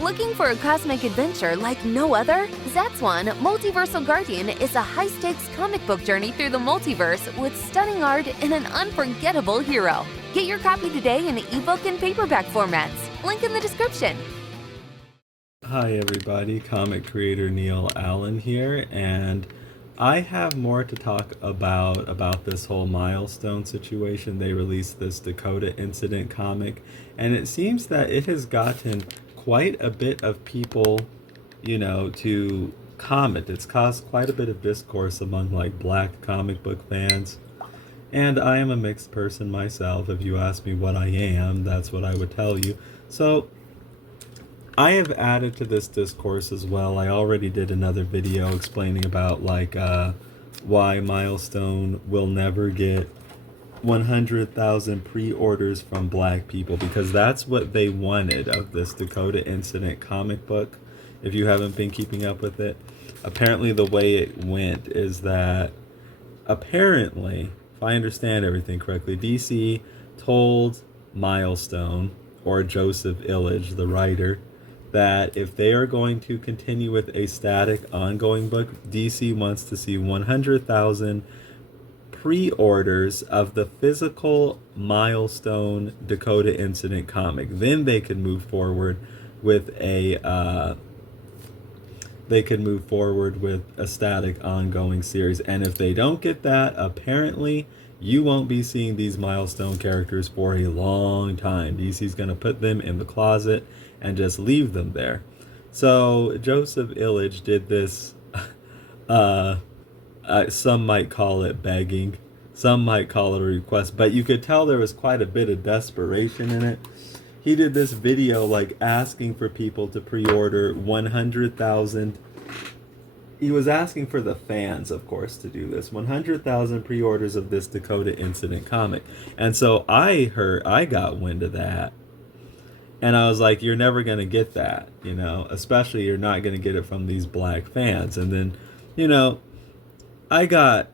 Looking for a cosmic adventure like no other? Zatswan, Multiversal Guardian is a high-stakes comic book journey through the multiverse with stunning art and an unforgettable hero. Get your copy today in ebook and paperback formats. Link in the description. Hi everybody, comic creator Neil Allen here, and I have more to talk about this whole Milestone situation. They released this Dakota Incident comic, and it seems that it has gotten quite a bit of people, to comment. It's caused quite a bit of discourse among like black comic book fans. And I am a mixed person myself. If you ask me what I am, that's what I would tell you. So I have added to this discourse as well. I already did another video explaining about why Milestone will never get 100,000 pre-orders from black people, because that's what they wanted of this Dakota Incident comic book. If you haven't been keeping up with it, apparently the way it went is that apparently, if I understand everything correctly, DC told Milestone, or Joseph Illidge, the writer, that if they are going to continue with a static ongoing book, DC wants to see 100,000 pre-orders of the physical Milestone Dakota Incident comic. Then they could move forward with a static ongoing series. And if they don't get that, apparently you won't be seeing these Milestone characters for a long time. DC's going to put them in the closet and just leave them there. So Joseph Illidge did this, some might call it begging, some might call it a request, but you could tell there was quite a bit of desperation in it. He did this video like asking for people to pre-order 100,000. He was asking for the fans, of course, to do this. 100,000 pre-orders of this Dakota Incident comic. And so I got wind of that. And I was like, you're never going to get that, especially you're not going to get it from these black fans. And then, I got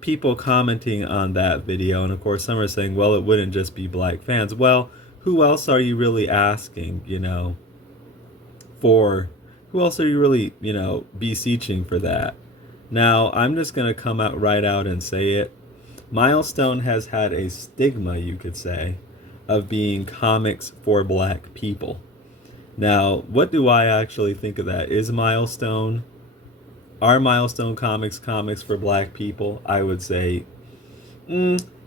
people commenting on that video. And of course, some are saying, well, it wouldn't just be black fans. Well, who else are you really asking, for? Who else are you really, beseeching for that? Now, I'm just going to come out right out and say it. Milestone has had a stigma, you could say, of being comics for black people. Now, what do I actually think of that? Are Milestone comics for black people? I would say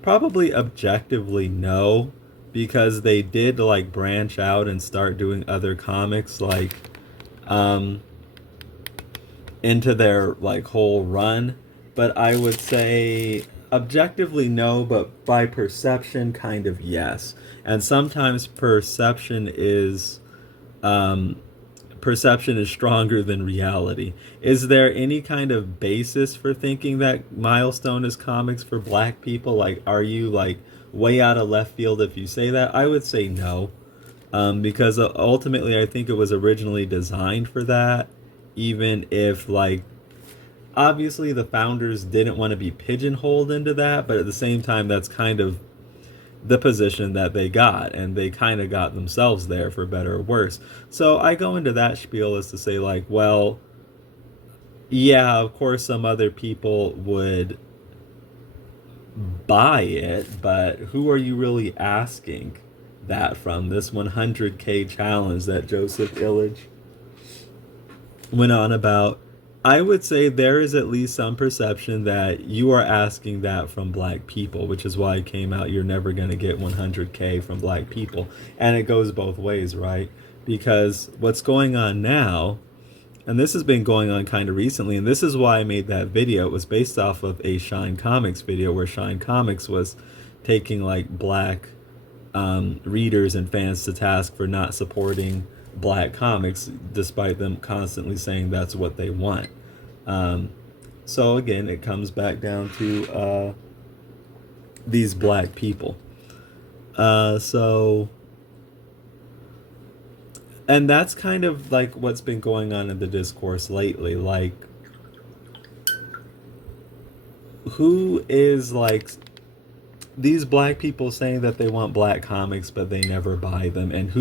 probably objectively no, because they did like branch out and start doing other comics like into their like whole run. But I would say objectively no, but by perception kind of yes. And sometimes perception is stronger than reality. Is there any kind of basis for thinking that Milestone is comics for black people? Like, are you like way out of left field if you say that? I would say no, because ultimately I think it was originally designed for that, even if like obviously the founders didn't want to be pigeonholed into that, but at the same time that's kind of the position that they got, and they kind of got themselves there for better or worse. So I go into that spiel as to say like, well, yeah, of course some other people would buy it, but who are you really asking that from? This 100K challenge that Joseph Illidge went on about, I would say there is at least some perception that you are asking that from black people, which is why it came out, you're never going to get 100K from black people. And it goes both ways, right? Because what's going on now, and this has been going on kind of recently, and this is why I made that video. It was based off of a Shine Comics video where Shine Comics was taking like black readers and fans to task for not supporting black comics, despite them constantly saying that's what they want. So again, it comes back down to these black people. And that's kind of like what's been going on in the discourse lately. Like, who is like these black people saying that they want black comics, but they never buy them. And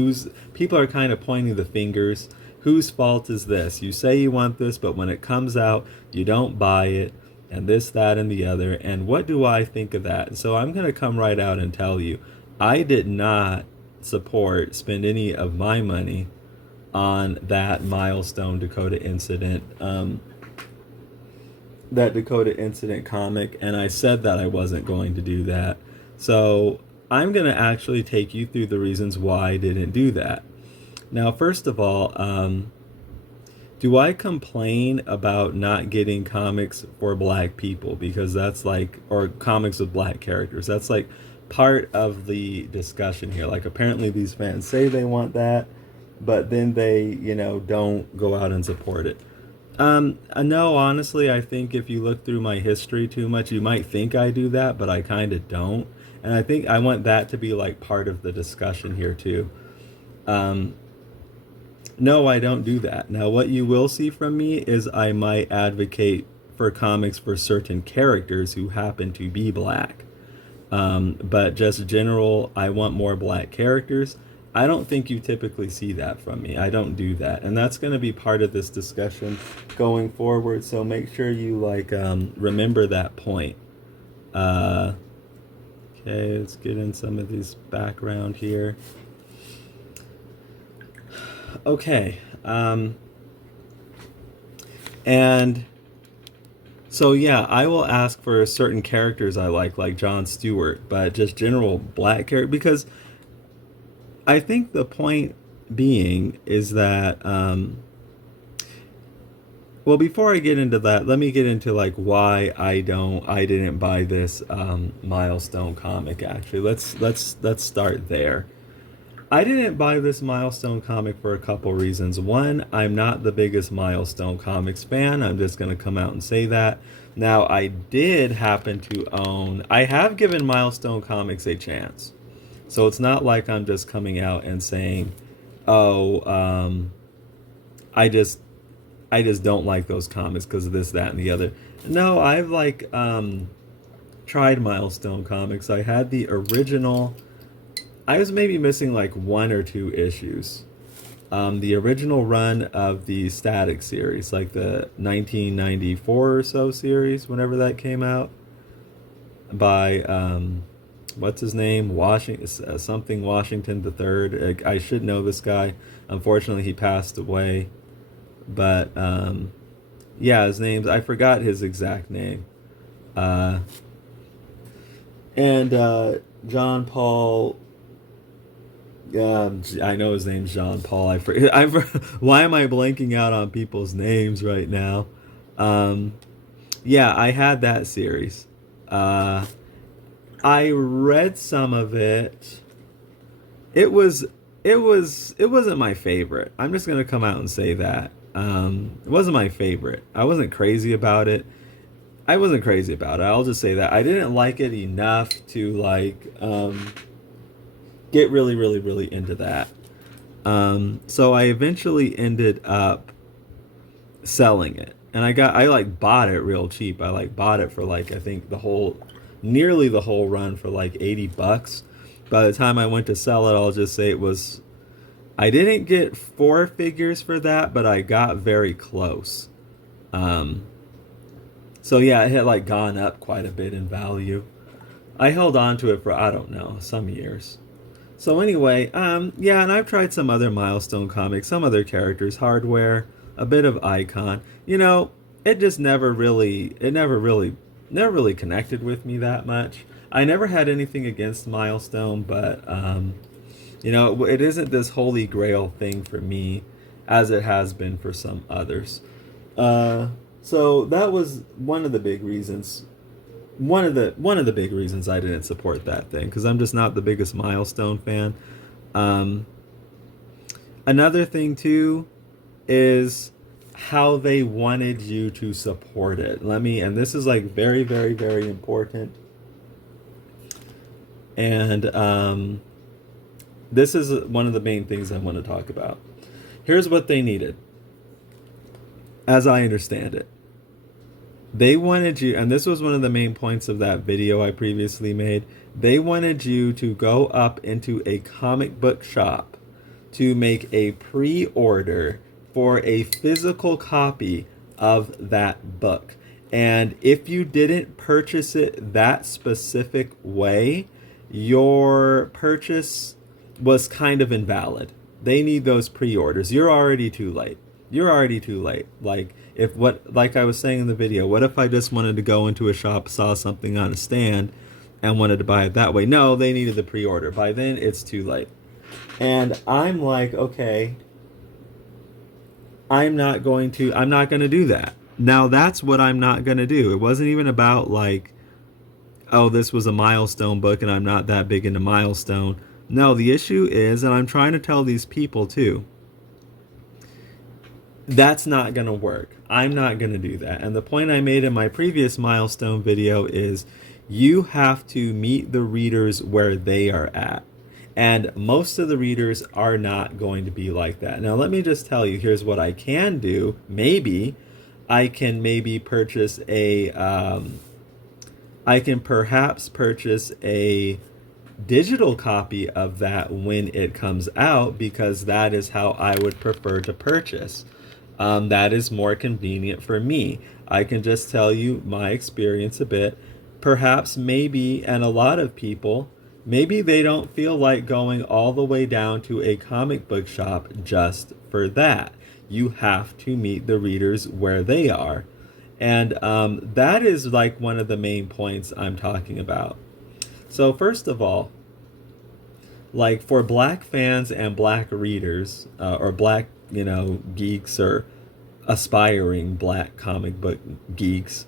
people are kind of pointing the fingers. Whose fault is this? You say you want this, but when it comes out, you don't buy it, and this, that, and the other. And what do I think of that? So I'm going to come right out and tell you, I did not spend any of my money on that Milestone Dakota Incident, that Dakota Incident comic, and I said that I wasn't going to do that. So I'm going to actually take you through the reasons why I didn't do that. Now, first of all, do I complain about not getting comics for black people? Because that's like, or comics with black characters. That's like part of the discussion here. Like, apparently these fans say they want that, but then they, don't go out and support it. No, honestly, I think if you look through my history too much, you might think I do that, but I kind of don't. And I think I want that to be like part of the discussion here too. No, I don't do that. Now, what you will see from me is I might advocate for comics for certain characters who happen to be black. But just general, I want more black characters. I don't think you typically see that from me. I don't do that. And that's going to be part of this discussion going forward. So make sure you remember that point. Okay, let's get in some of these background here. Okay. And so, yeah, I will ask for certain characters I like Jon Stewart, but just general black character, because I think the point being is that, well, before I get into that, let me get into why I didn't buy this Milestone comic. Actually, let's start there. I didn't buy this Milestone comic for a couple reasons. One, I'm not the biggest Milestone comics fan. I'm just going to come out and say that. Now, I did happen to own, I have given Milestone comics a chance. So it's not like I'm just coming out and saying, oh, I just don't like those comics because of this, that, and the other. No, I've tried Milestone comics. I had the original. I was maybe missing one or two issues. The original run of the Static series, like the 1994 or so series, whenever that came out, by what's his name, something Washington the Third. I should know this guy. Unfortunately, he passed away. But yeah, his name's, I forgot his exact name. And John Paul. I know his name's John Paul. Why am I blanking out on people's names right now? Yeah, I had that series. I read some of it. It wasn't my favorite. I'm just gonna come out and say that. It wasn't my favorite. I wasn't crazy about it. I'll just say that I didn't like it enough to get really, really, really into that. So I eventually ended up selling it, and I bought it real cheap. I bought it for I think nearly the whole run for $80. By the time I went to sell it, I'll just say I didn't get 4 figures for that, but I got very close. So yeah, it had gone up quite a bit in value. I held on to it for, I don't know, some years. So anyway, yeah, and I've tried some other Milestone comics, some other characters, Hardware, a bit of Icon. It just never really connected with me that much. I never had anything against Milestone, but it isn't this holy grail thing for me as it has been for some others. So that was one of the big reasons. One of the big reasons I didn't support that thing, because I'm just not the biggest Milestone fan. Another thing too is how they wanted you to support it. And this is very, very, very important. And this is one of the main things I want to talk about. Here's what they needed, as I understand it. They wanted you, and this was one of the main points of that video I previously made. They wanted you to go up into a comic book shop to make a pre-order for a physical copy of that book. And if you didn't purchase it that specific way, your purchase was kind of invalid. They need those pre-orders. You're already too late. You're already too late. Like I was saying in the video, what if I just wanted to go into a shop, saw something on a stand, and wanted to buy it that way? No, they needed the pre-order. By then, it's too late. And I'm like, okay, I'm not going to do that. Now that's what I'm not going to do. It wasn't even about like, oh, this was a Milestone book and I'm not that big into Milestone. No, the issue is, and I'm trying to tell these people too, that's not going to work. I'm not going to do that. And the point I made in my previous Milestone video is you have to meet the readers where they are at. And most of the readers are not going to be like that. Now, let me just tell you, here's what I can do. Maybe I can purchase I can perhaps purchase a digital copy of that when it comes out, because that is how I would prefer to purchase. That is more convenient for me. I can just tell you my experience a bit. Perhaps, maybe, and a lot of people, maybe they don't feel like going all the way down to a comic book shop just for that. You have to meet the readers where they are. And that is like one of the main points I'm talking about. So first of all, like for black fans and black readers, or black, geeks or aspiring black comic book geeks,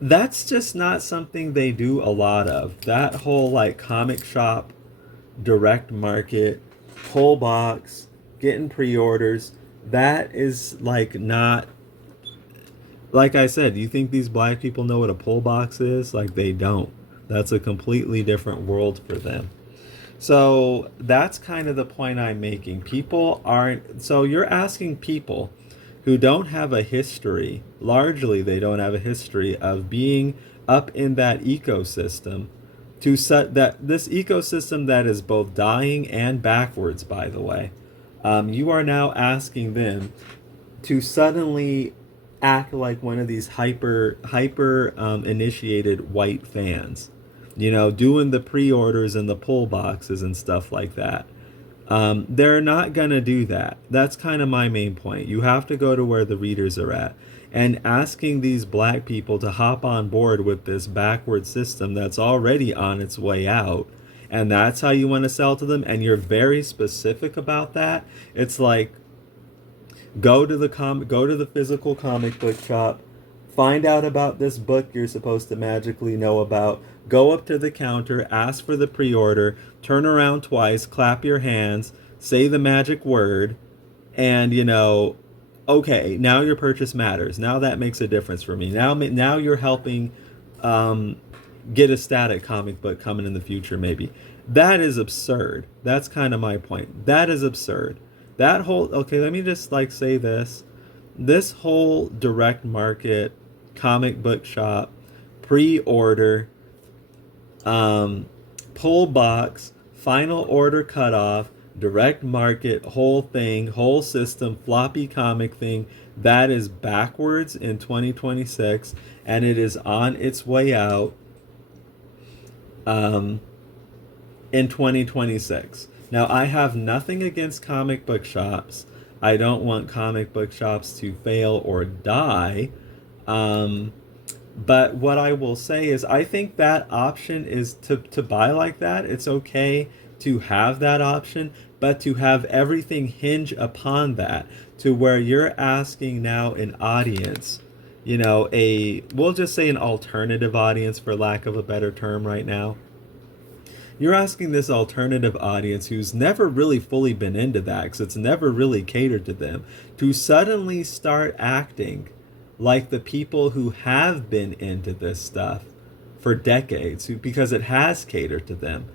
that's just not something they do a lot of. That whole like comic shop, direct market, pull box, getting pre-orders, that is like not, like I said, you think these black people know what a pull box is? Like, they don't. That's a completely different world for them. So that's kind of the point I'm making. People aren't, so you're asking people who don't have a history, largely they don't have a history of being up in that ecosystem, to set that this ecosystem that is both dying and backwards, by the way. You are now asking them to suddenly act like one of these hyper initiated white fans, doing the pre-orders and the pull boxes and stuff like that. They're not gonna do that. That's kind of my main point. You have to go to where the readers are at, and asking these black people to hop on board with this backward system that's already on its way out, and that's how you want to sell to them, and you're very specific about that. It's like, go to the physical comic book shop, find out about this book you're supposed to magically know about, go up to the counter, ask for the pre-order, turn around twice, clap your hands, say the magic word, and okay, now your purchase matters. Now that makes a difference for me. Now you're helping get a static comic book coming in the future, maybe. That is absurd. That's kind of my point. That is absurd. That whole, okay, let me just say this whole direct market comic book shop pre-order, pull box, final order cutoff, direct market, whole system, floppy comic thing, that is backwards in 2026, and it is on its way out in 2026. Now, I have nothing against comic book shops. I don't want comic book shops to fail or die. But what I will say is, I think that option is to buy like that. It's okay to have that option, but to have everything hinge upon that, to where you're asking now an audience, we'll just say an alternative audience, for lack of a better term right now. You're asking this alternative audience who's never really fully been into that, because it's never really catered to them, to suddenly start acting like the people who have been into this stuff for decades, because it has catered to them.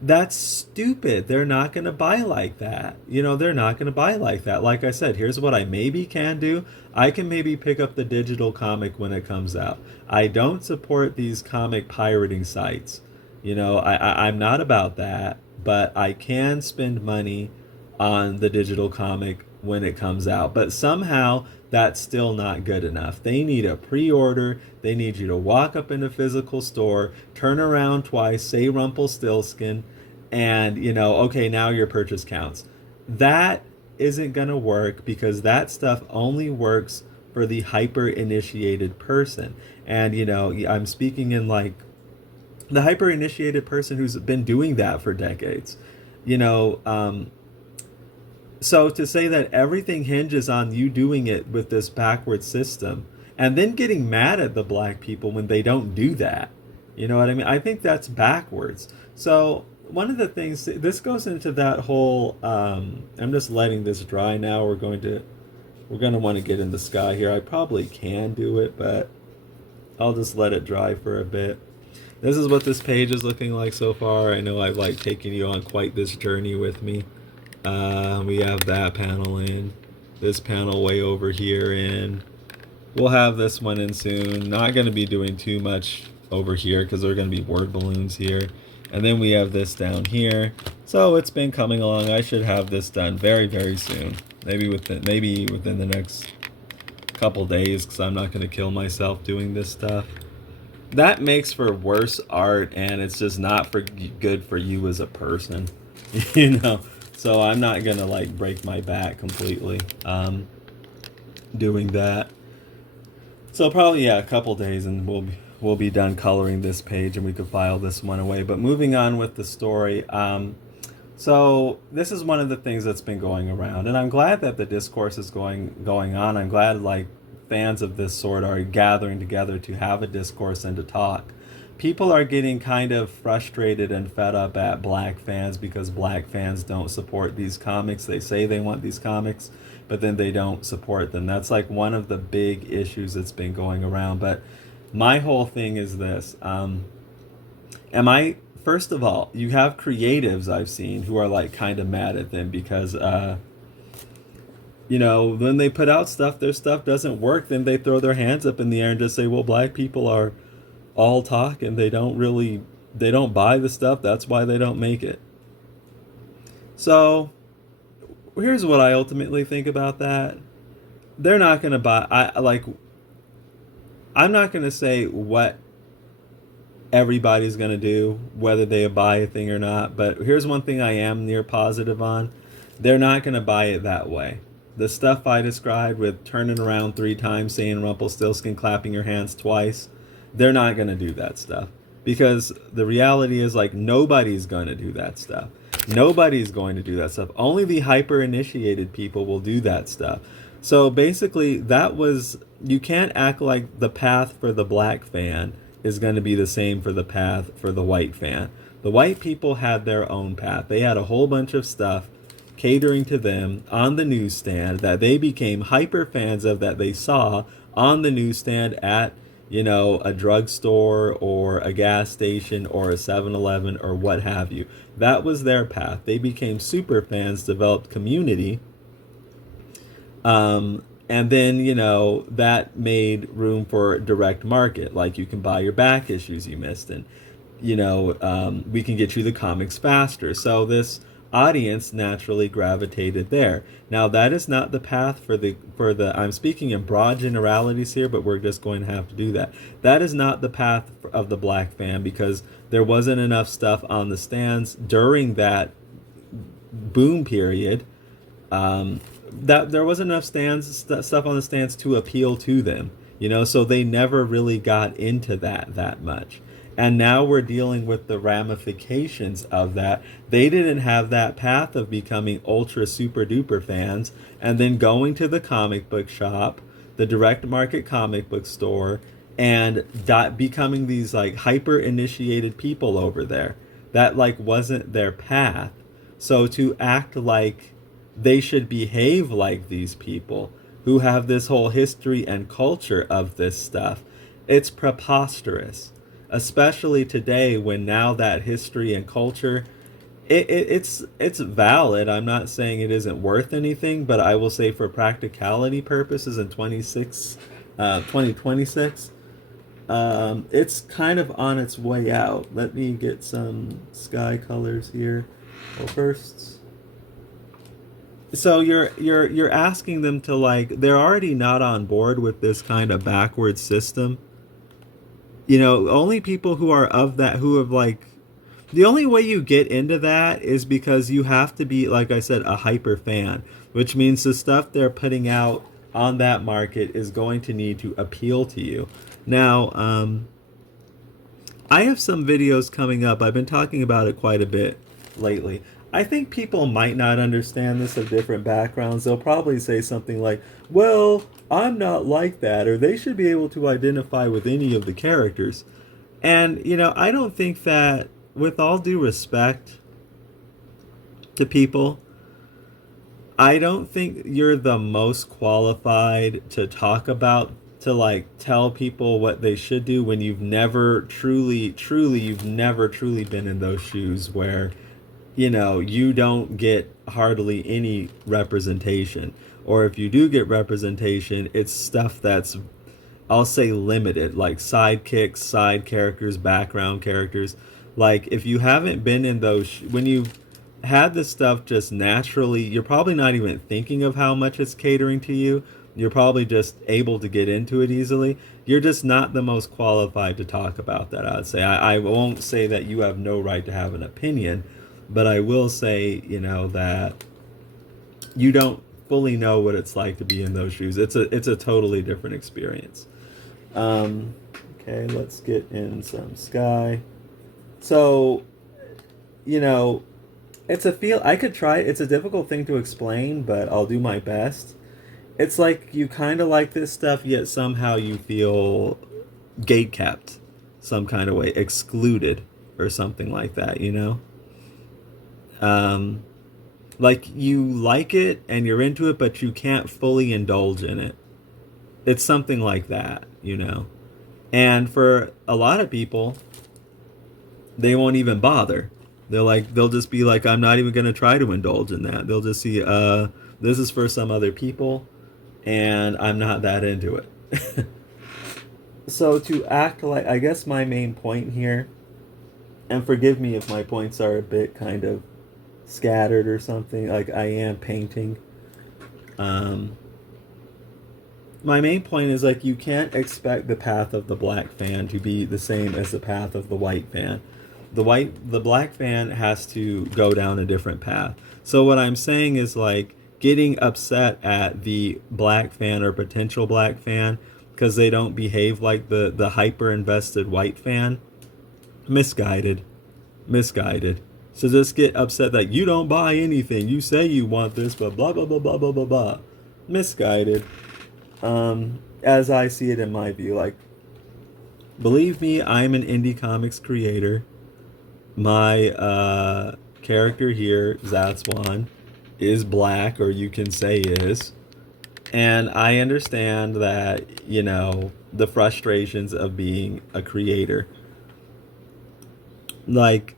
That's stupid. They're not going to buy like that. They're not going to buy like that. Like I said, here's what I maybe can do. I can maybe pick up the digital comic when it comes out. I don't support these comic pirating sites. I'm not about that, but I can spend money on the digital comic when it comes out. But somehow that's still not good enough. They need a pre-order. They need you to walk up in a physical store, turn around twice, say Rumpelstiltskin, and okay, now your purchase counts. That isn't going to work because that stuff only works for the hyper initiated person. And I'm speaking in like the hyper initiated person who's been doing that for decades. You know, so to say that everything hinges on you doing it with this backward system and then getting mad at the black people when they don't do that, you know what I mean? I think that's backwards. So one of the things, this goes into that whole, I'm just letting this dry now. We're going to want to get in the sky here. I probably can do it, but I'll just let it dry for a bit. This is what this page is looking like so far. I know I've like taken you on quite this journey with me. We have that panel in, this panel way over here in. We'll have this one in soon. Not going to be doing too much over here because there are going to be word balloons here. And then we have this down here. So it's been coming along. I should have this done very, very soon. Maybe within the next couple days, because I'm not going to kill myself doing this stuff. That makes for worse art, and it's just not good for you as a person, So I'm not gonna like break my back completely doing that. So probably a couple days, and we'll be done coloring this page, and we could file this one away. But moving on with the story. So this is one of the things that's been going around, and I'm glad that the discourse is going on. I'm glad like fans of this sort are gathering together to have a discourse and to talk. People are getting kind of frustrated and fed up at black fans because black fans don't support these comics. They say they want these comics, but then they don't support them. That's like one of the big issues that's been going around. But my whole thing is this. First of all, you have creatives I've seen who are like kind of mad at them because when they put out stuff, their stuff doesn't work, then they throw their hands up in the air and just say, well, black people are all talk and they don't buy the stuff. That's why they don't make it. So here's what I ultimately think about that. They're not going to buy. I'm not going to say what everybody's going to do, whether they buy a thing or not. But here's one thing I am near positive on. They're not going to buy it that way. The stuff I described with turning around 3 times, saying Rumpelstiltskin, clapping your hands twice, they're not going to do that stuff. Because the reality is like nobody's going to do that stuff. Nobody's going to do that stuff. Only the hyper-initiated people will do that stuff. So basically, you can't act like the path for the black fan is going to be the same for the path for the white fan. The white people had their own path. They had a whole bunch of stuff catering to them on the newsstand that they became hyper fans of, that they saw on the newsstand at a drugstore or a gas station or a 7-Eleven or what have you. That was their path. They became super fans, developed community, and then that made room for direct market. Like you can buy your back issues you missed, and we can get you the comics faster. So this audience naturally gravitated there. Now that is not the path for the I'm speaking in broad generalities here, but we're just going to have to do that. That is not the path of the black fan, because there wasn't enough stuff on the stands during that boom period. That there wasn't enough stuff on the stands to appeal to them, so they never really got into that much. And now we're dealing with the ramifications of that. They didn't have that path of becoming ultra super duper fans and then going to the comic book shop, the direct market comic book store, and becoming these like hyper initiated people over there. That like wasn't their path. So to act like they should behave like these people who have this whole history and culture of this stuff, it's preposterous. Especially today, when now that history and culture it's valid. I'm not saying it isn't worth anything, but I will say for practicality purposes in 2026, it's kind of on its way out. Let me get some sky colors here. Well, first, so you're asking them to, like, they're already not on board with this kind of backward system. You know, only people who are of that, who have, like, the only way you get into that is because you have to be, like I said, a hyper fan, which means the stuff they're putting out on that market is going to need to appeal to you. Now, I have some videos coming up. I've been talking about it quite a bit lately. I think people might not understand this of different backgrounds. They'll probably say something like, well, I'm not like that, or they should be able to identify with any of the characters. And, you know, I don't think that, with all due respect to people, I don't think you're the most qualified to talk about, to, like, tell people what they should do when you've never you've never truly been in those shoes where, you know, you don't get hardly any representation. Or if you do get representation, it's stuff that's, I'll say, limited, like sidekicks, side characters, background characters. Like, if you haven't been in those, when you've had this stuff just naturally, you're probably not even thinking of how much it's catering to you. You're probably just able to get into it easily. You're just not the most qualified to talk about that, I'd say. I won't say that you have no right to have an opinion, but I will say, you know, that you don't fully know what it's like to be in those shoes. It's a totally different experience. Okay, let's get in some sky. So, you know, I could try. It's a difficult thing to explain, but I'll do my best. It's like you kind of like this stuff, yet somehow you feel gate kept some kind of way, excluded or something like that, you know? Like, you like it and you're into it, but you can't fully indulge in it. It's something like that, you know? And for a lot of people, they won't even bother. They'll just be like, I'm not even going to try to indulge in that. They'll just see, this is for some other people, and I'm not that into it. So to act like, I guess my main point here, and forgive me if my points are a bit kind of scattered or something, like I am painting. My main point is, like, you can't expect the path of the black fan to be the same as the path of the white fan. The black fan has to go down a different path. So what I'm saying is, like, getting upset at the black fan or potential black fan because they don't behave like the hyper invested white fan, misguided. So just get upset that you don't buy anything. You say you want this, but blah blah blah blah blah blah blah. Misguided. As I see it in my view, like, believe me, I'm an indie comics creator. My character here, Zatswan, is black, or you can say is. And I understand that, you know, the frustrations of being a creator. Like,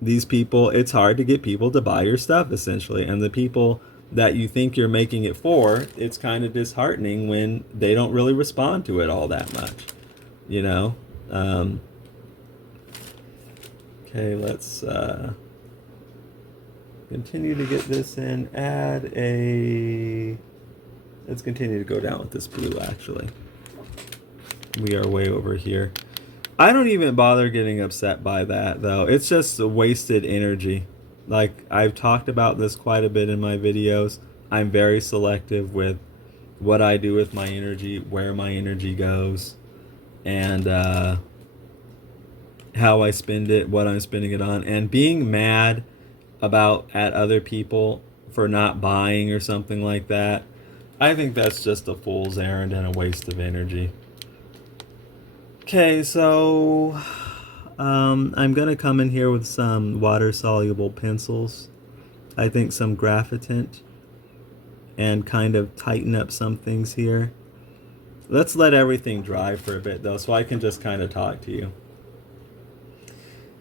these people, it's hard to get people to buy your stuff, essentially. And the people that you think you're making it for, it's kind of disheartening when they don't really respond to it all that much, you know? Okay, let's continue to get this in. Let's continue to go down with this blue, actually. We are way over here. I don't even bother getting upset by that, though. It's just a wasted energy. Like, I've talked about this quite a bit in my videos. I'm very selective with what I do with my energy, where my energy goes, and how I spend it, what I'm spending it on. And being mad at other people for not buying or something like that, I think that's just a fool's errand and a waste of energy. Okay, so I'm going to come in here with some water-soluble pencils. I think some graphitant, and kind of tighten up some things here. Let's let everything dry for a bit, though, so I can just kind of talk to you.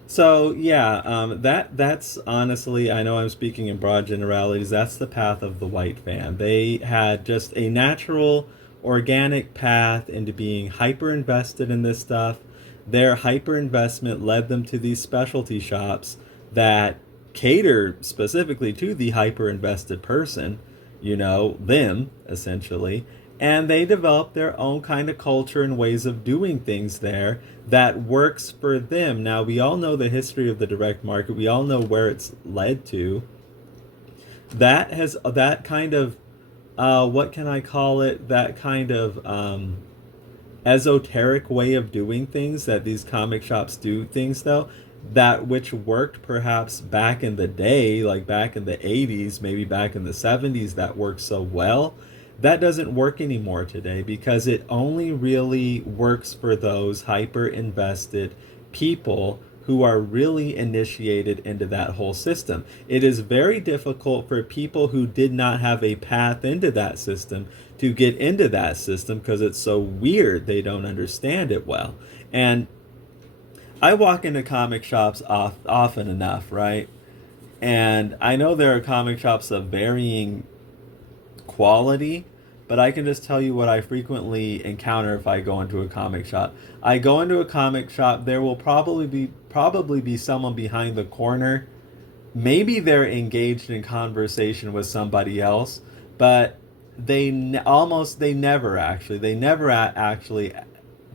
So yeah, that's honestly, I know I'm speaking in broad generalities. That's the path of the white fan. They had just a natural, organic path into being hyper invested in this stuff. Their hyper investment led them to these specialty shops that cater specifically to the hyper invested person, them essentially. And they developed their own kind of culture and ways of doing things there that works for them. Now, we all know the history of the direct market, we all know where it's led to. That has that kind of, what can I call it? That kind of esoteric way of doing things that these comic shops do things, though, that which worked perhaps back in the day, like back in the 80s, maybe back in the 70s, that worked so well, that doesn't work anymore today because it only really works for those hyper invested people who are really initiated into that whole system. It is very difficult for people who did not have a path into that system to get into that system because it's so weird, they don't understand it well. And I walk into comic shops often enough, right? And I know there are comic shops of varying quality, but I can just tell you what I frequently encounter if I go into a comic shop. I go into a comic shop, there will probably be someone behind the corner. Maybe they're engaged in conversation with somebody else, but they never actually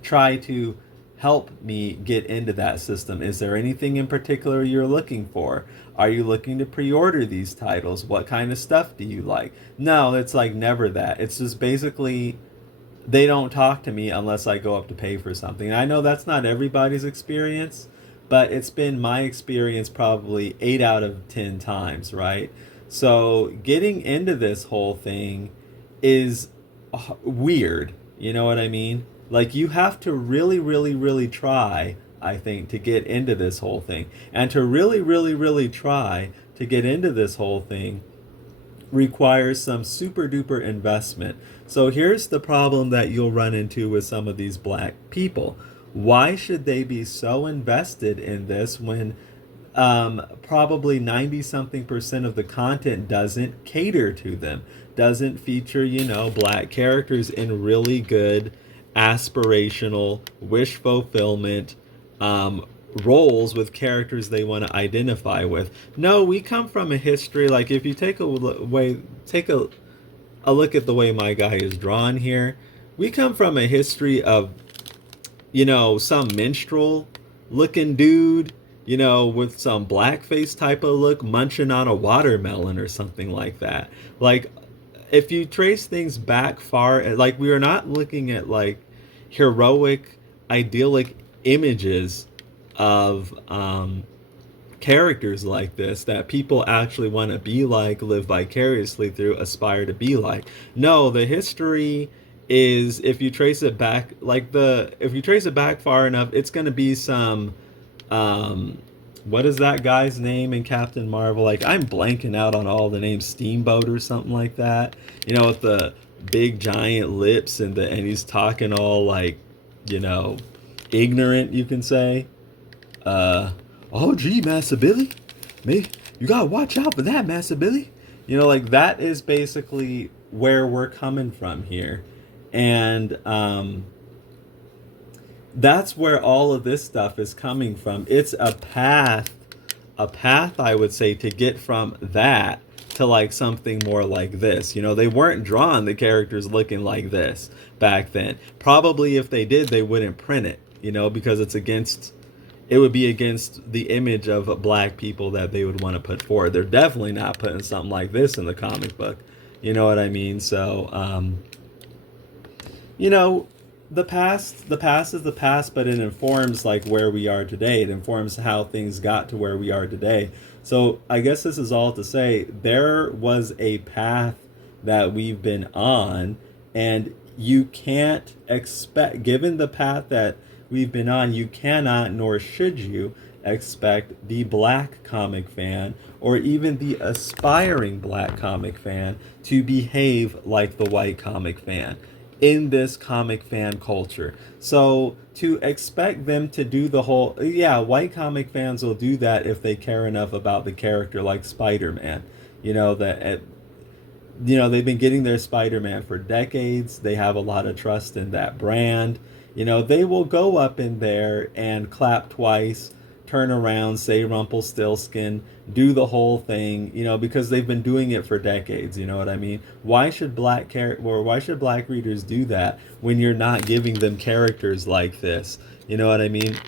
try to help me get into that system. Is there anything in particular you're looking for? Are you looking to pre-order these titles? What kind of stuff do you like? No, it's like never that. It's just basically they don't talk to me unless I go up to pay for something. I know that's not everybody's experience, but it's been my experience probably 8 out of 10 times, right? So getting into this whole thing is weird. You know what I mean? Like you have to really, really, really try, I think, to get into this whole thing. And to really, really, really try to get into this whole thing requires some super duper investment. So here's the problem that you'll run into with some of these black people. Why should they be so invested in this when probably 90 something percent of the content doesn't cater to them, doesn't feature, black characters in really good aspirational wish fulfillment roles with characters they want to identify with. No, we come from a history, like if you take a look at the way my guy is drawn here, we come from a history of, some minstrel looking dude, with some blackface type of look, munching on a watermelon or something like that. Like, if you trace things back far, like we are not looking at like heroic, idyllic images of characters like this that people actually want to be like, live vicariously through, aspire to be like. No, the history is, if you trace it back, if you trace it back far enough, it's going to be some what is that guy's name in Captain Marvel? Like, I'm blanking out on all the names. Steamboat or something like that. With the big giant lips and he's talking all like, ignorant, you can say. Oh gee, Master Billy, you gotta watch out for that, Master Billy. Like that is basically where we're coming from here, and that's where all of this stuff is coming from. It's a path, I would say, to get from that to like something more like this. They weren't drawing the characters looking like this back then. Probably if they did, they wouldn't print it, because it would be against the image of black people that they would want to put forward. They're definitely not putting something like this in the comic book. You know what I mean? So, the past is the past, but it informs like where we are today. It informs how things got to where we are today. So I guess this is all to say there was a path that we've been on, and you can't expect, given the path that we've been on, you cannot nor should you expect the black comic fan or even the aspiring black comic fan to behave like the white comic fan. in this comic fan culture. So to expect them to do the whole, yeah, white comic fans will do that if they care enough about the character, like Spider-Man. You know that they've been getting their Spider-Man for decades. They have a lot of trust in that brand. They will go up in there and clap twice, turn around, say Rumpelstiltskin, do the whole thing, because they've been doing it for decades. You know what I mean? Why should black readers do that when you're not giving them characters like this? You know what I mean?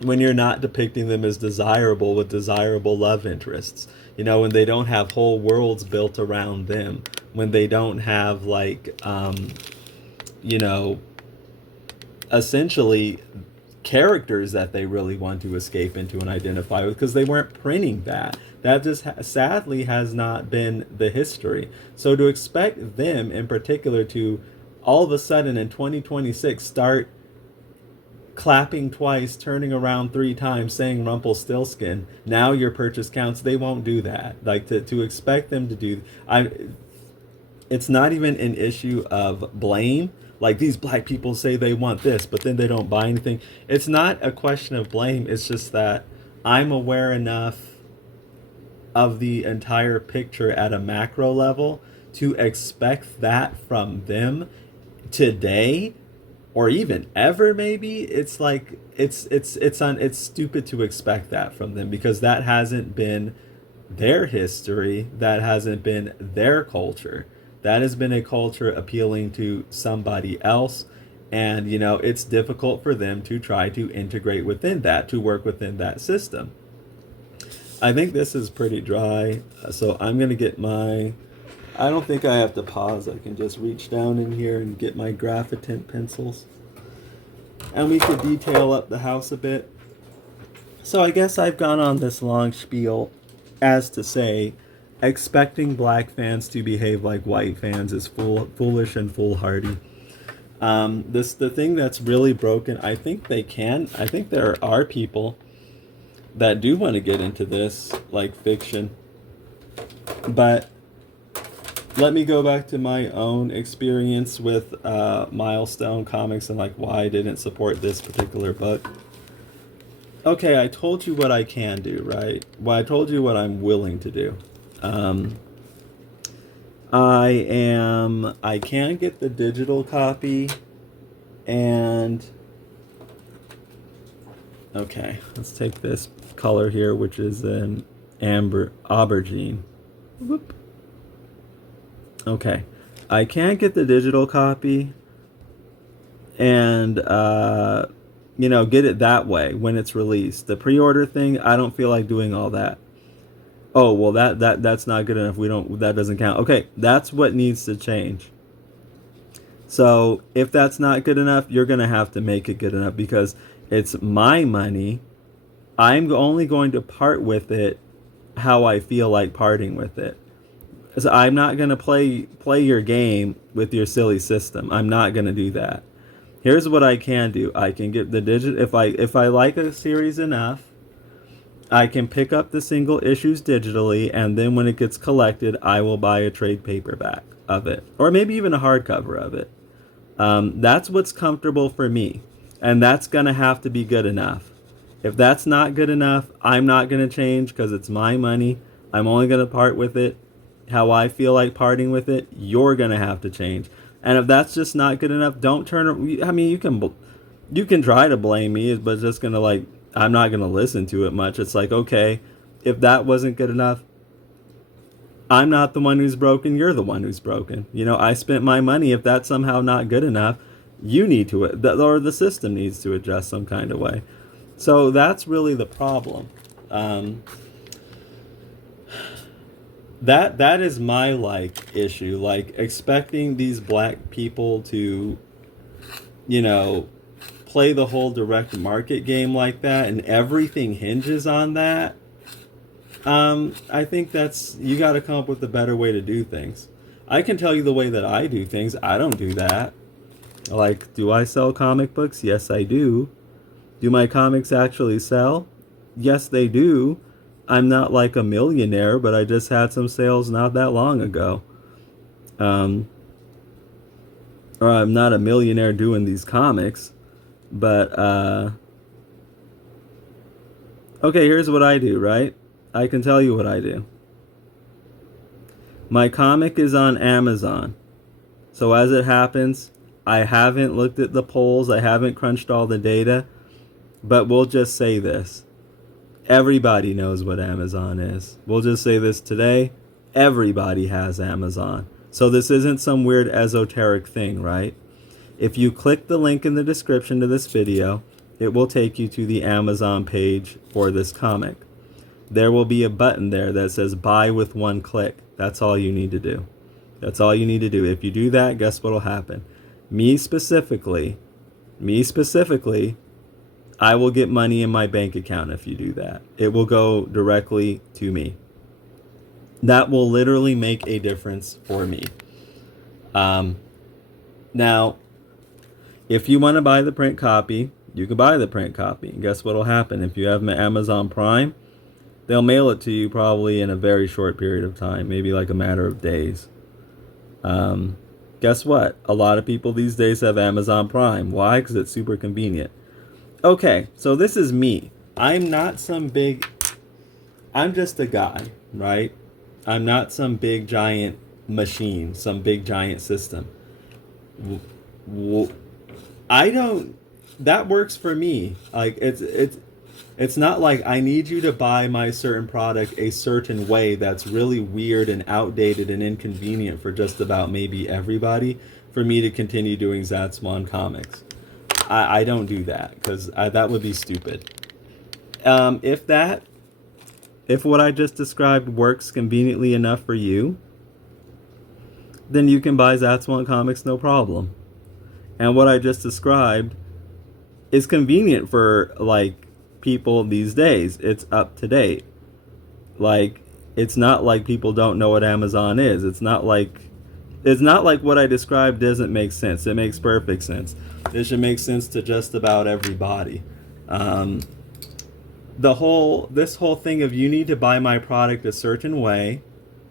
When you're not depicting them as desirable with desirable love interests, when they don't have whole worlds built around them, when they don't have you know essentially characters that they really want to escape into and identify with, because they weren't printing that just sadly has not been the history. So to expect them in particular to all of a sudden in 2026 start clapping twice, turning around 3 times, saying Rumpelstiltskin, now your purchase counts, they won't do that. Like to expect them to do, it's not even an issue of blame. Like, these black people say they want this, but then they don't buy anything. It's not a question of blame. It's just that I'm aware enough of the entire picture at a macro level to expect that from them today, or even ever. Maybe it's like it's stupid to expect that from them, because that hasn't been their history, that hasn't been their culture. That has been a culture appealing to somebody else, and it's difficult for them to try to integrate within that, to work within that system. I think this is pretty dry, so I'm gonna get my, I don't think I have to pause. I can just reach down in here and get my graphitint pencils, and we could detail up the house a bit. So I guess I've gone on this long spiel as to say, expecting black fans to behave like white fans is foolish and foolhardy. The thing that's really broken, I think there are people that do want to get into this, like fiction. But let me go back to my own experience with Milestone Comics and like why I didn't support this particular book. Okay, I told you what I can do, right? Well, I told you what I'm willing to do. I can get the digital copy, and okay, let's take this color here, which is an aubergine. Whoop. Okay, I can't get the digital copy and get it that way when it's released. The pre-order thing, I don't feel like doing all that. Oh, well, that's not good enough. That doesn't count. Okay, that's what needs to change. So if that's not good enough, you're going to have to make it good enough, because it's my money. I'm only going to part with it how I feel like parting with it. So I'm not going to play your game with your silly system. I'm not going to do that. Here's what I can do. I can get the if I like a series enough, I can pick up the single issues digitally, and then when it gets collected, I will buy a trade paperback of it, or maybe even a hardcover of it. That's what's comfortable for me, and that's going to have to be good enough. If that's not good enough, I'm not going to change, because it's my money. I'm only going to part with it how I feel like parting with it. You're going to have to change. And if that's just not good enough, don't turn. I mean, you can try to blame me, but it's just going to I'm not going to listen to it much. It's like, okay, if that wasn't good enough, I'm not the one who's broken. You're the one who's broken. I spent my money. If that's somehow not good enough, you need to, or the system needs to adjust some kind of way. So that's really the problem. That is my issue. Expecting these black people to, play the whole direct market game like that, and everything hinges on that. I think you got to come up with a better way to do things. I can tell you the way that I do things. I don't do that. Do I sell comic books? Yes, I do. Do my comics actually sell? Yes, they do. I'm not like a millionaire, but I just had some sales not that long ago. or I'm not a millionaire doing these comics, but okay, here's what I do, right? I can tell you what I do. My comic is on Amazon. So as it happens, I haven't looked at the polls, I haven't crunched all the data, but we'll just say this. Everybody knows what Amazon is. We'll just say this today. Everybody has Amazon. So this isn't some weird esoteric thing, right? If you click the link in the description to this video, it will take you to the Amazon page for this comic. There will be a button there that says buy with one click. That's all you need to do. That's all you need to do. If you do that, guess what will happen? Me specifically, I will get money in my bank account if you do that. It will go directly to me. That will literally make a difference for me. Now, if you want to buy the print copy, you can buy the print copy. And guess what will happen? If you have Amazon Prime, they'll mail it to you probably in a very short period of time, maybe like a matter of days. Guess what? A lot of people these days have Amazon Prime. Why? Because it's super convenient. Okay, so this is me. I'm just a guy, right? I'm not some big giant machine, some big giant system. That works for me. Like, it's not like I need you to buy my certain product a certain way that's really weird and outdated and inconvenient for just about maybe everybody for me to continue doing Zatswan comics. I don't do that because that would be stupid. If what I just described works conveniently enough for you, then you can buy Zatswan comics no problem. And what I just described is convenient for like people these days. It's up to date. Like, it's not like people don't know what Amazon is. It's not like what I described doesn't make sense. It makes perfect sense. It should make sense to just about everybody. This whole thing of you need to buy my product a certain way.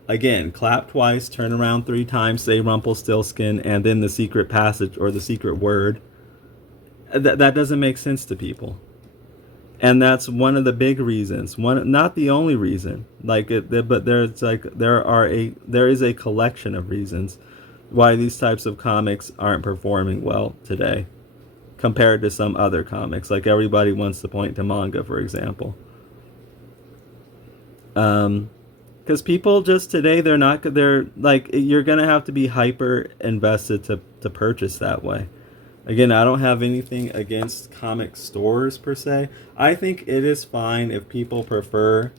Again, clap twice, turn around 3 times, say Rumpelstiltskin, and then the secret passage or the secret word. That doesn't make sense to people. And that's one of the big reasons. Not the only reason. But there is a collection of reasons why these types of comics aren't performing well today compared to some other comics. Like, everybody wants to point to manga, for example. Because people just today, they're like, you're gonna have to be hyper invested to purchase that way. Again, I don't have anything against comic stores per se. I think it is fine if people prefer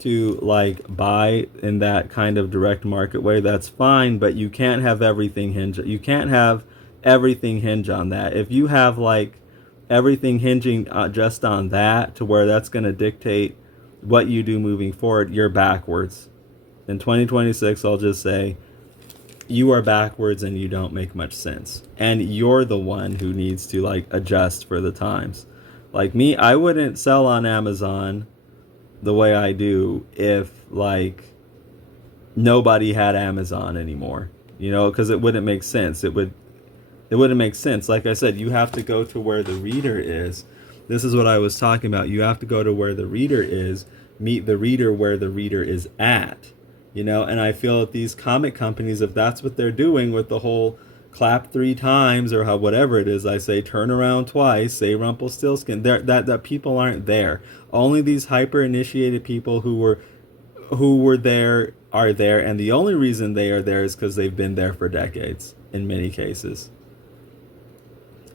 to like buy in that kind of direct market way. That's fine, but you can't have everything hinge. You can't have everything hinge on that. If you have like everything hinging just on that to where that's going to dictate what you do moving forward, you're backwards. In 2026, I'll just say you are backwards and you don't make much sense. And you're the one who needs to like adjust for the times. Like me, I wouldn't sell on Amazon the way I do if like nobody had Amazon anymore, because it wouldn't make sense. It wouldn't make sense. Like I said, you have to go to where the reader is. This is what I was talking about. You have to go to where the reader is, meet the reader where the reader is at. And I feel that these comic companies, if that's what they're doing with the whole clap 3 times or whatever it is, I say turn around twice, say Rumpelstiltskin, that people aren't there. Only these hyper initiated people who were there are there, and the only reason they are there is because they've been there for decades. In many cases,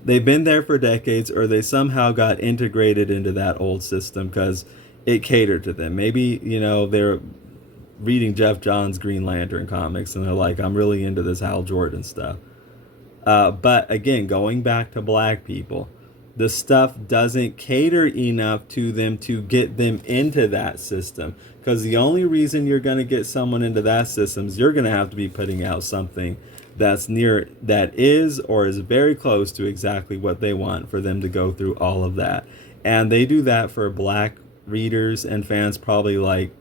they've been there for decades, or they somehow got integrated into that old system because it catered to them. Maybe they're reading Jeff Johns' Green Lantern comics and they're like, I'm really into this Hal Jordan stuff. But again, going back to black people, the stuff doesn't cater enough to them to get them into that system. Because the only reason you're going to get someone into that system is you're going to have to be putting out something that is or is very close to exactly what they want for them to go through all of that. And they do that for black readers and fans probably like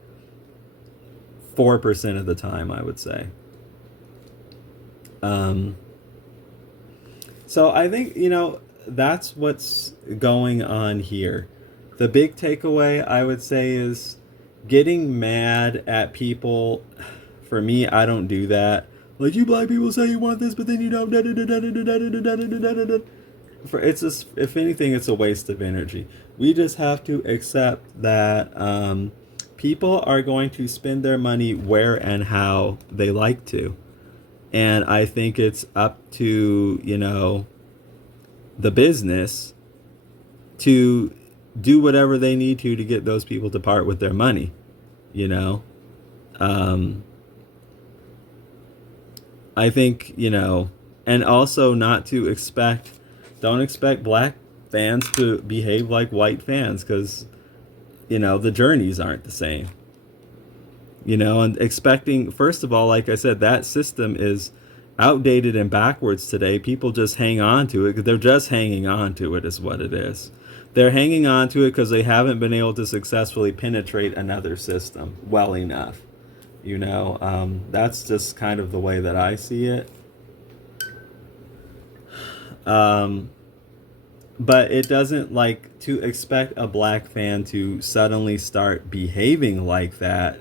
4% of the time, I would say. So I think, that's what's going on here. The big takeaway, I would say, is getting mad at people. For me, I don't do that. Like, you black people say you want this, but then you don't. For it's just, if anything, it's a waste of energy. We just have to accept that people are going to spend their money where and how they like to, and I think it's up to the business to do whatever they need to get those people to part with their money. You know, I think and also not to don't expect black fans to behave like white fans, because the journeys aren't the same. And expecting, first of all, like I said, that system is outdated and backwards today. People just hang on to it. They're just hanging on to it, is what it is. They're hanging on to it because they haven't been able to successfully penetrate another system well enough. That's just kind of the way that I see it. But it doesn't, like, to expect a black fan to suddenly start behaving like that.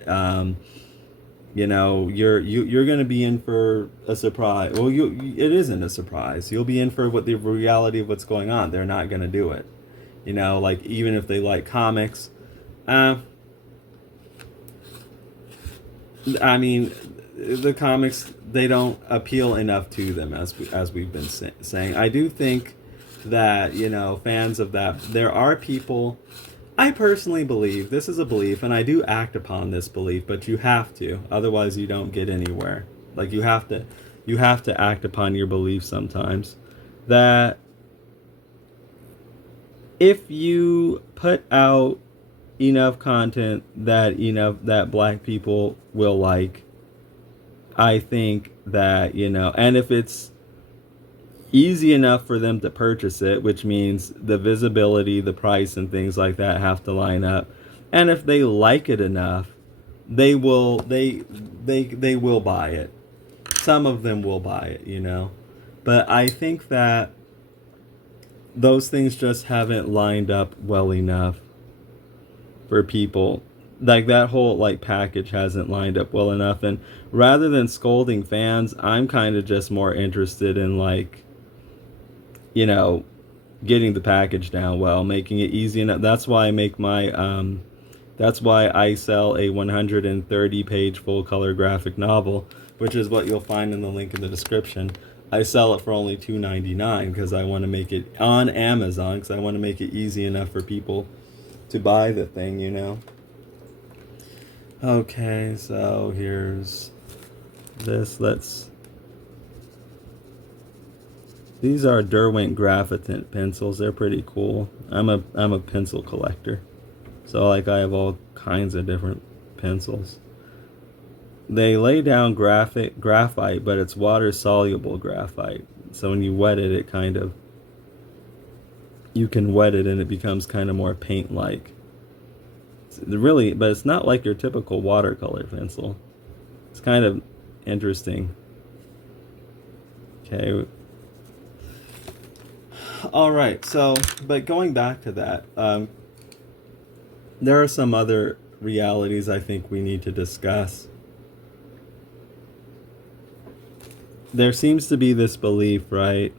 You're going to be in for a surprise. Well, it isn't a surprise. You'll be in for what the reality of what's going on. They're not going to do it. Like, even if they like comics, I mean, the comics, they don't appeal enough to them, as we've been saying. I do think that fans of that, there are people. I personally believe, this is a belief, and I do act upon this belief, but you have to, otherwise you don't get anywhere. Like, you have to act upon your belief sometimes, that if you put out enough content that that black people will like, I think that and if it's easy enough for them to purchase it, which means the visibility, the price, and things like that have to line up, and if they like it enough, they will buy it. Some of them will buy it, but I think that those things just haven't lined up well enough for people. Like, that whole package hasn't lined up well enough, and rather than scolding fans, I'm kind of just more interested in getting the package down well, making it easy enough. That's why I make my that's why I sell a 130-page full-color graphic novel, which is what you'll find in the link in the description. I sell it for only $2.99 because I want to make it on Amazon, because I want to make it easy enough for people to buy the thing, Okay, so here's this. These are Derwent Graphitint pencils. They're pretty cool. I'm a pencil collector, so I have all kinds of different pencils. They lay down graphite, but it's water soluble graphite. So when you wet it, you can wet it and it becomes kind of more paint like. Really, but it's not like your typical watercolor pencil. It's kind of interesting. Okay. All right. So, but going back to that, there are some other realities I think we need to discuss. There seems to be this belief, right?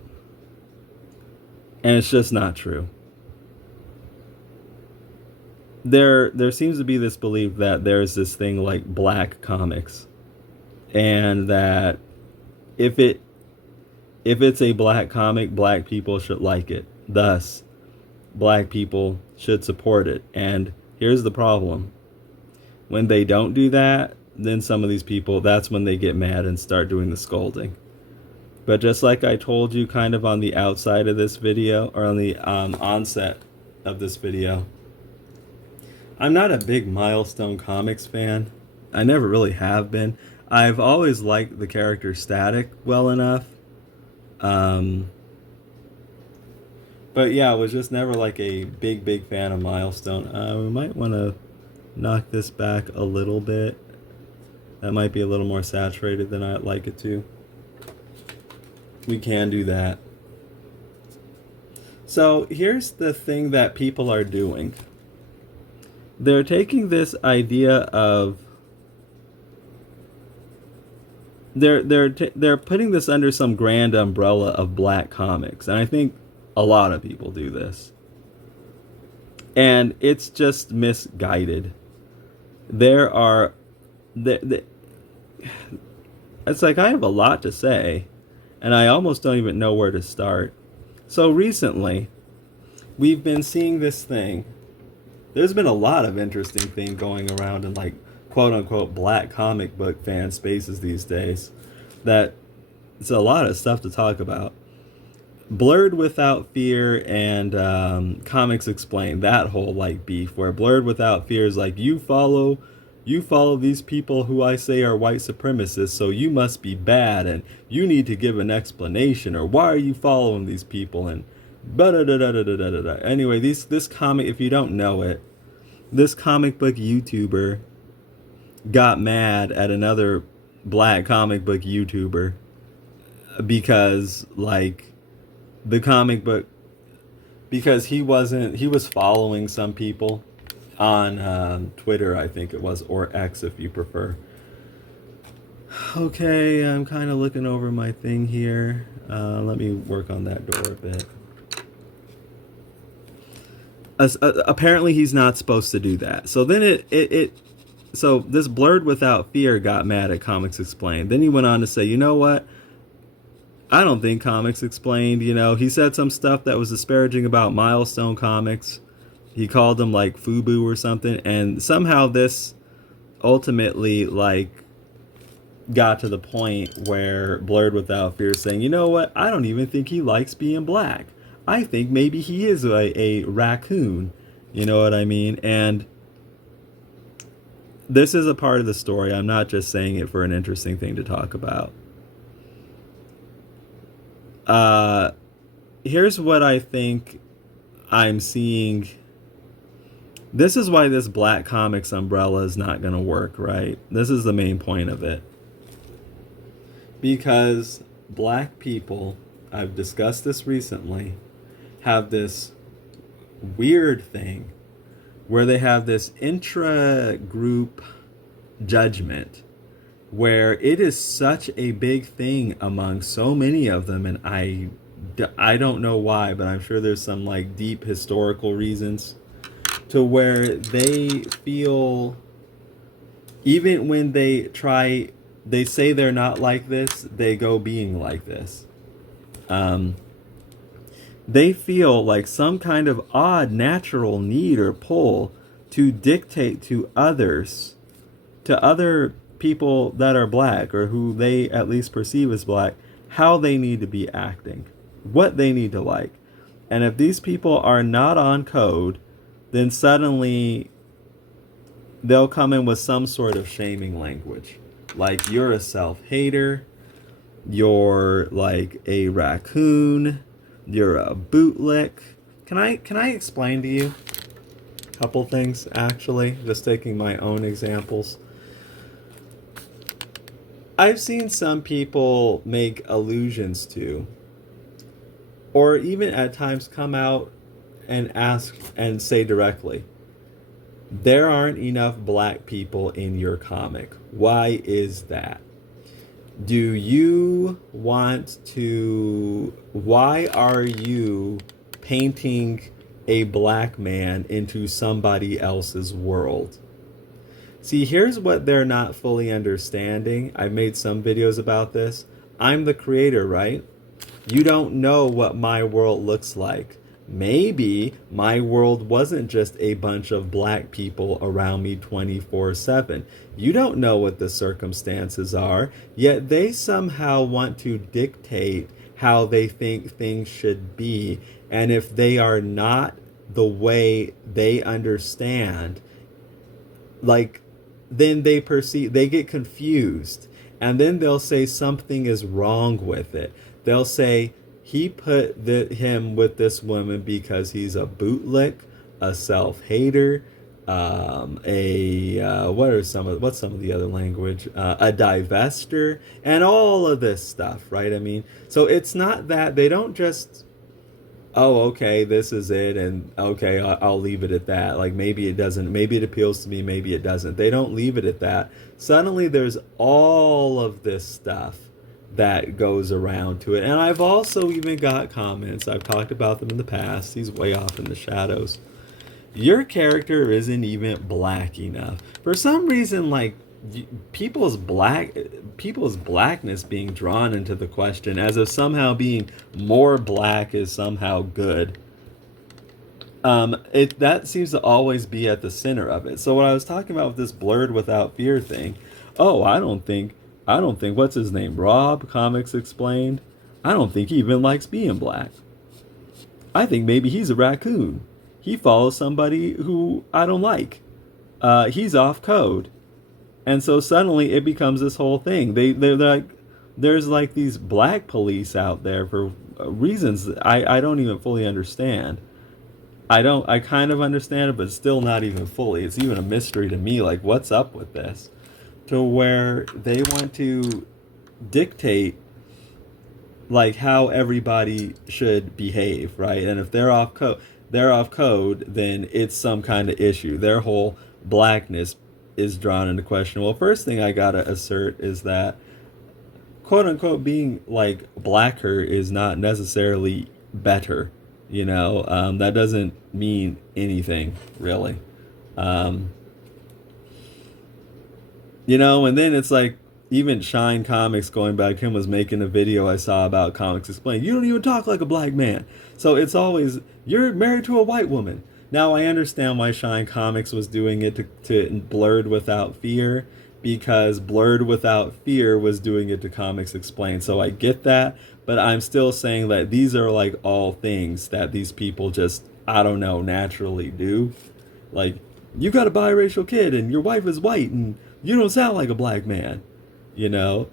And it's just not true. There seems to be this belief that there's this thing like black comics, and that if it's a black comic, black people should like it. Thus, black people should support it. And here's the problem. When they don't do that, then some of these people, that's when they get mad and start doing the scolding. But just like I told you kind of on the outside of this video, or on the onset of this video, I'm not a big Milestone Comics fan. I never really have been. I've always liked the character Static well enough. But yeah, I was just never like a big fan of Milestone. We might want to knock this back a little bit. That might be a little more saturated than I'd like it to. We can do that. So here's the thing that people are doing. They're taking this idea of they're putting this under some grand umbrella of black comics, and I think a lot of people do this, and it's just misguided. There are it's like I have a lot to say, and I almost don't even know where to start. So recently, we've been seeing this thing. There's been a lot of interesting thing going around in like quote unquote black comic book fan spaces these days. That it's a lot of stuff to talk about. Blurred Without Fear and Comics Explained, that whole like beef where Blurred Without Fear is like you follow these people who I say are white supremacists, so you must be bad and you need to give an explanation, or why are you following these people, and anyway, this comic, if you don't know it, this comic book YouTuber got mad at another black comic book YouTuber because like the comic book, because he was following some people on Twitter, I think it was, or X if you prefer. Okay, I'm kind of looking over my thing here. Let me work on that door a bit. Apparently he's not supposed to do that. So then so this Blurred Without Fear got mad at Comics Explained. Then he went on to say, you know what? I don't think Comics Explained, he said some stuff that was disparaging about Milestone Comics. He called them like FUBU or something. And somehow this ultimately like got to the point where Blurred Without Fear is saying, you know what? I don't even think he likes being black. I think maybe he is a raccoon. You know what I mean? And this is a part of the story. I'm not just saying it for an interesting thing to talk about. Here's what I think I'm seeing. This is why this black comics umbrella is not going to work, right? This is the main point of it. Because black people, I've discussed this recently, have this weird thing where they have this intra-group judgment where it is such a big thing among so many of them, and I don't know why, but I'm sure there's some like deep historical reasons to where they feel, even when they say they're not like this, they go being like this. They feel like some kind of odd natural need or pull to dictate to others, to other people that are black or who they at least perceive as black, how they need to be acting, what they need to like. And if these people are not on code, then suddenly they'll come in with some sort of shaming language. Like, you're a self-hater, you're like a raccoon, you're a bootlick. Can I explain to you a couple things, actually? Just taking my own examples. I've seen some people make allusions to, or even at times come out and ask and say directly, there aren't enough black people in your comic. Why is that? Do you want to... Why are you painting a black man into somebody else's world? See, here's what they're not fully understanding. I've made some videos about this. I'm the creator, right? You don't know what my world looks like. Maybe my world wasn't just a bunch of black people around me 24/7. You don't know what the circumstances are, yet they somehow want to dictate how they think things should be. And if they are not the way they understand, like, then they get confused. And then they'll say something is wrong with it. They'll say, he put him with this woman because he's a bootlick, a self-hater, what's some of the other language, a divester, and all of this stuff, right? I mean, so it's not that they don't just oh, okay, this is it, and okay, I'll leave it at that. Like maybe it doesn't, maybe it appeals to me, maybe it doesn't. They don't leave it at that. Suddenly there's all of this stuff that goes around to it. And I've also even got comments, I've talked about them in the past. He's way off in the shadows. Your character isn't even black enough. For some reason, like people's blackness being drawn into the question as if somehow being more black is somehow good. It that seems to always be at the center of it. So what I was talking about with this blurred without fear thing, oh, I don't think what's his name, Rob Comics Explained. I don't think he even likes being black. I think maybe he's a raccoon. He follows somebody who I don't like. He's off code. And so suddenly it becomes this whole thing. They're like, there's like these black police out there for reasons that I don't even fully understand. I kind of understand it, but still not even fully. It's even a mystery to me, like what's up with this? To where they want to dictate like how everybody should behave, right? And if they're off code, then it's some kind of issue. Their whole blackness is drawn into question. Well, first thing I gotta assert is that quote unquote being like blacker is not necessarily better. That doesn't mean anything really. Um, and then it's like even Shine Comics going back, him was making a video I saw about Comics Explained. You don't even talk like a black man. So it's always, you're married to a white woman. Now I understand why Shine Comics was doing it to Blurred Without Fear, because Blurred Without Fear was doing it to Comics Explained. So I get that, but I'm still saying that these are like all things that these people just, I don't know, naturally do. Like, you got a biracial kid and your wife is white and you don't sound like a black man. Now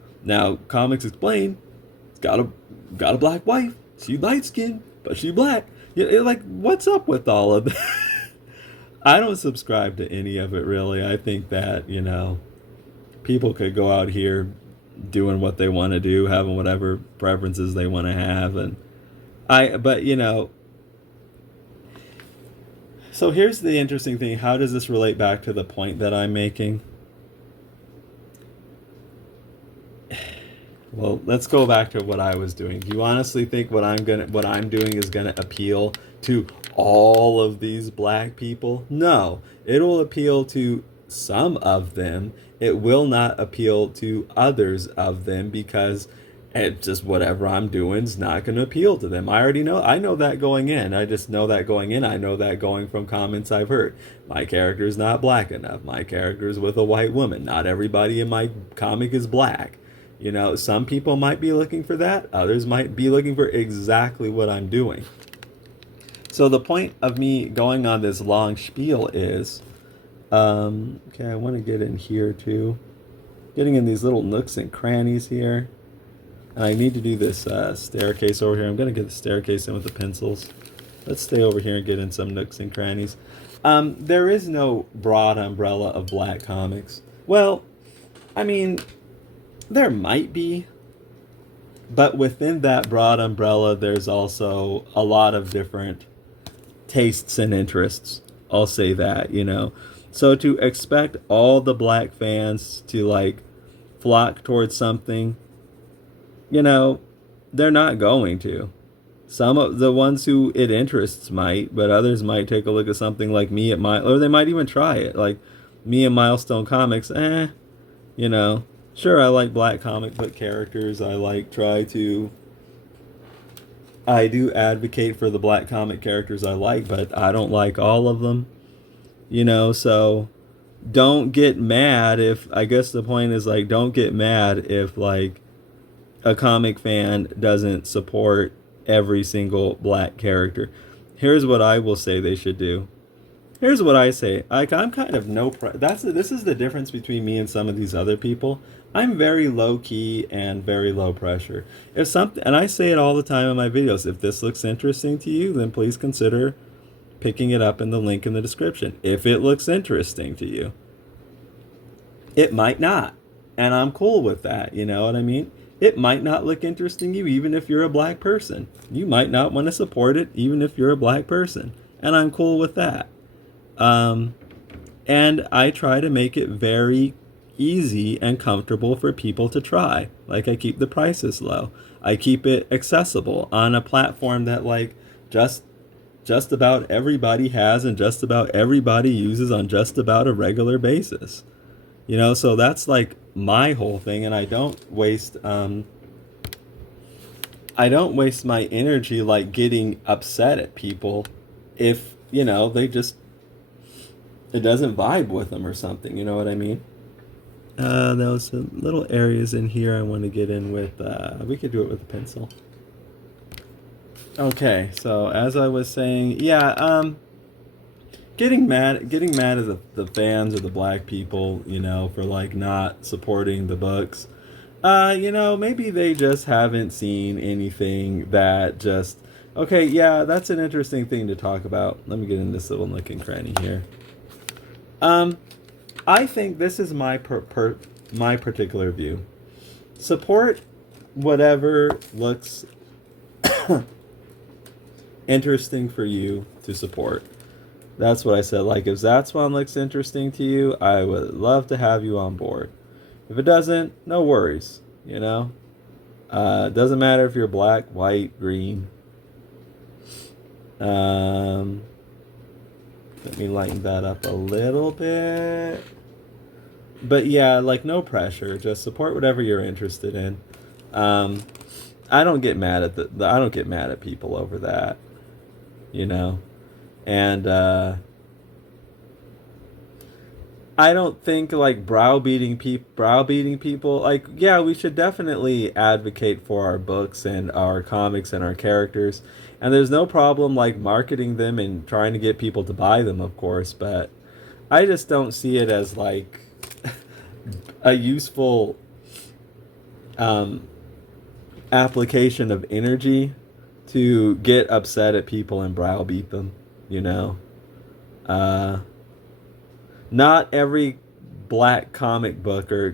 Comics Explained, it's got a black wife. She light skinned, but she black. Like, what's up with all of that? I don't subscribe to any of it really. I think that people could go out here doing what they want to do, having whatever preferences they want to have, but so here's the interesting thing. How does this relate back to the point that I'm making? Well, let's go back to what I was doing. Do you honestly think what I'm doing is gonna appeal to all of these black people? No. It'll appeal to some of them. It will not appeal to others of them because it just whatever I'm doing is not going to appeal to them. I already know. I know that going in. I just know that going in. I know that going from comments I've heard. My character is not black enough. My character is with a white woman. Not everybody in my comic is black. Some people might be looking for that. Others might be looking for exactly what I'm doing. So the point of me going on this long spiel is, okay, I want to get in here too. Getting in these little nooks and crannies here. And I need to do this staircase over here. I'm going to get the staircase in with the pencils. Let's stay over here and get in some nooks and crannies. There is no broad umbrella of black comics. Well, I mean, there might be. But within that broad umbrella, there's also a lot of different tastes and interests. I'll say that, So to expect all the black fans to like flock towards something, they're not going to. Some of the ones who it interests might, but others might take a look at something like me at or they might even try it. Like me and Milestone Comics, sure, I like black comic book characters. I do advocate for the black comic characters I like, but I don't like all of them. So don't get mad if, I guess the point is like, don't get mad if like a comic fan doesn't support every single black character. Here's what I will say they should do. Here's what I say. Like, I'm kind of this is the difference between me and some of these other people. I'm very low key and very low pressure. And I say it all the time in my videos, if this looks interesting to you, then please consider picking it up in the link in the description. If it looks interesting to you. It might not. And I'm cool with that, you know what I mean? It might not look interesting to you even if you're a black person. You might not want to support it even if you're a black person. And I'm cool with that. And I try to make it very easy and comfortable for people to try. Like, I keep the prices low. I keep it accessible on a platform that like just about everybody has and just about everybody uses on just about a regular basis. So that's like my whole thing, and I don't waste my energy like getting upset at people if, they just, it doesn't vibe with them or something, you know what I mean? There was some little areas in here I want to get in with, we could do it with a pencil. Okay, so as I was saying, yeah, getting mad at the fans or the black people, for like not supporting the books. Maybe they just haven't seen anything that just, okay, yeah, that's an interesting thing to talk about. Let me get in this little nook and cranny here. I think this is my my particular view. Support whatever looks interesting for you to support. That's what I said. Like, if Zatswan looks interesting to you, I would love to have you on board. If it doesn't, no worries. It doesn't matter if you're black, white, green. Let me lighten that up a little bit. But yeah, like, no pressure. Just support whatever you're interested in. I don't get mad at I don't get mad at people over that. And I don't think like browbeating people, like, yeah, we should definitely advocate for our books and our comics and our characters, and there's no problem like marketing them and trying to get people to buy them, of course, but I just don't see it as like a useful application of energy to get upset at people and browbeat them. Not every black comic book or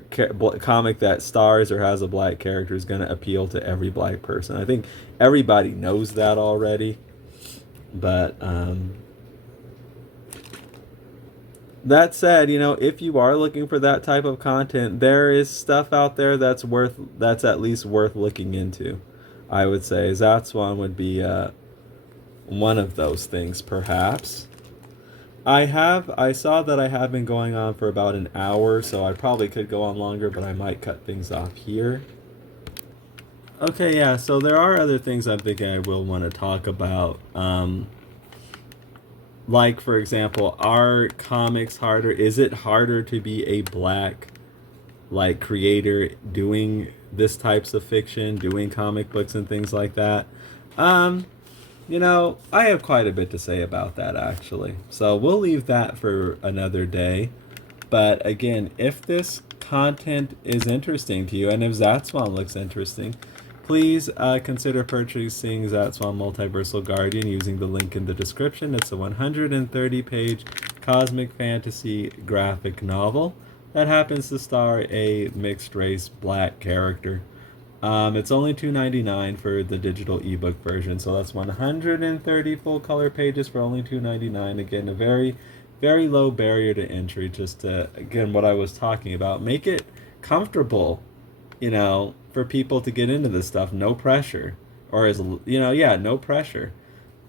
comic that stars or has a black character is going to appeal to every black person. I think everybody knows that already. But that said, if you are looking for that type of content, there is stuff out there that's at least worth looking into. I would say Zatswan would be one of those things, perhaps. I saw that I have been going on for about an hour, so I probably could go on longer, but I might cut things off here. Okay, yeah, so there are other things I'm thinking I will want to talk about. Like, for example, are comics harder? Is it harder to be a black, like, creator doing this types of fiction, doing comic books and things like that? I have quite a bit to say about that, actually. So we'll leave that for another day. But again, if this content is interesting to you, and if Zatswan looks interesting, please consider purchasing Zatswan Multiversal Guardian using the link in the description. It's a 130-page cosmic fantasy graphic novel that happens to star a mixed-race black character. It's only $2.99 for the digital ebook version, so that's 130 full-color pages for only $2.99. Again, a very, very low barrier to entry, just to, again, what I was talking about. Make it comfortable, for people to get into this stuff. No pressure. Or, no pressure.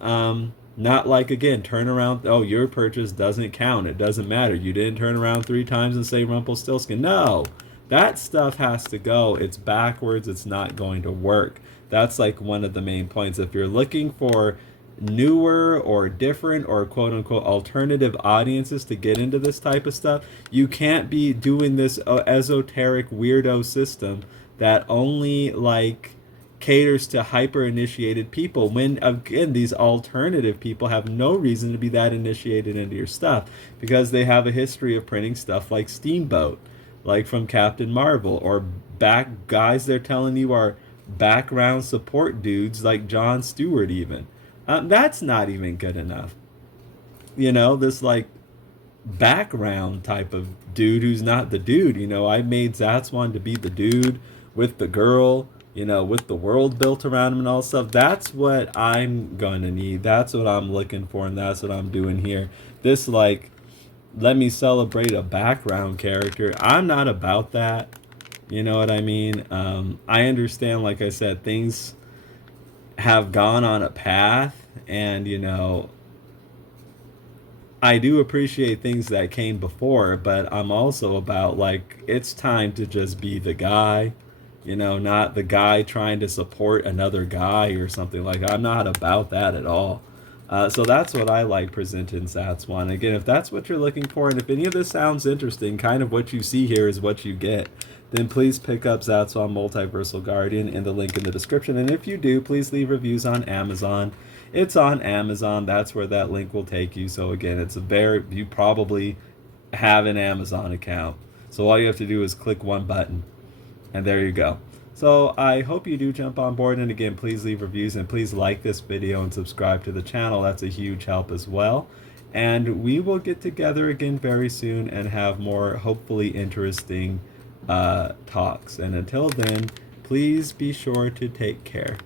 Not like, again, turn around, oh, your purchase doesn't count. It doesn't matter. You didn't turn around 3 times and say Rumpelstiltskin. No! That stuff has to go. It's backwards. It's not going to work. That's like one of the main points. If you're looking for newer or different or quote-unquote alternative audiences to get into this type of stuff, you can't be doing this esoteric weirdo system that only like caters to hyper-initiated people, when again these alternative people have no reason to be that initiated into your stuff because they have a history of printing stuff like Steamboat, like from Captain Marvel, or back guys they're telling you are background support dudes like Jon Stewart even. That's not even good enough. This like background type of dude who's not the dude. I made Zatswan to be the dude with the girl, you know, with the world built around him and all stuff. That's what I'm gonna need. That's what I'm looking for, and that's what I'm doing here. This, like, let me celebrate a background character. I'm not about that. You know what I mean? I understand, like I said, things have gone on a path, and, you know, I do appreciate things that came before, but I'm also about, like, it's time to just be the guy, you know, not the guy trying to support another guy or something like that. I'm not about that at all. So that's what I like presenting Zatswan. Again, if that's what you're looking for, and if any of this sounds interesting, kind of what you see here is what you get, then please pick up Zatswan Multiversal Guardian in the link in the description. And if you do, please leave reviews on Amazon. It's on Amazon. That's where that link will take you. So again, you probably have an Amazon account. So all you have to do is click one button, and there you go. So I hope you do jump on board, and again, please leave reviews and please like this video and subscribe to the channel. That's a huge help as well. And we will get together again very soon and have more hopefully interesting talks. And until then, please be sure to take care.